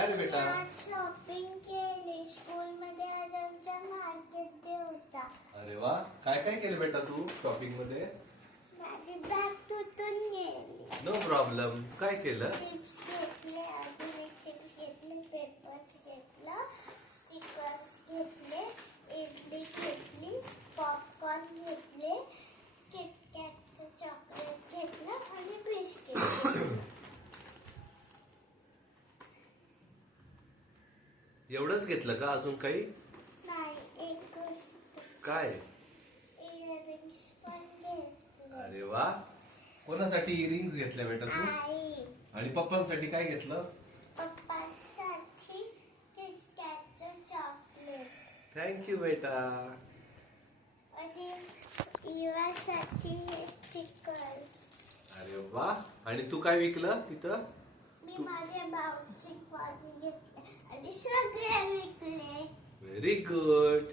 काय रे बेटा? शॉपिंग केली स्कूल मध्ये. आज आमचा मार्केट डे होता. अरे वा, काय काय केलं बेटा तू शॉपिंग मध्ये? माझी बॅग तुटून गेली. No problem. काय केलं? चिप्स घेतले, अजून एक चिप्स घेतले, पेपर्स घेतलं, स्टिकर्स घेतले, इडली घेतली, पॉपकॉर्न घेतले, किटकॅटचं चॉकलेट घेतलं आणि बिस्किट. एवढंच घेतलं का? अजून काही? नाही, एक गोष्ट काय? इयरिंग्स पण घेतले. अरे वा, कोणासाठी इयरिंग्स घेतल्या बेटा तू? आई आणि पप्पांसाठी काय घेतलं? पप्पांसाठी किटकॅटचं चॉकलेट थँक्यू बेटा. आणि इवासाठी हे स्टिकर. अरे वा, आणि तू काय विकलं तिथं? मी माझे बाउन्सिंग बॉल घेतले आणि सगळे विकले. Very good.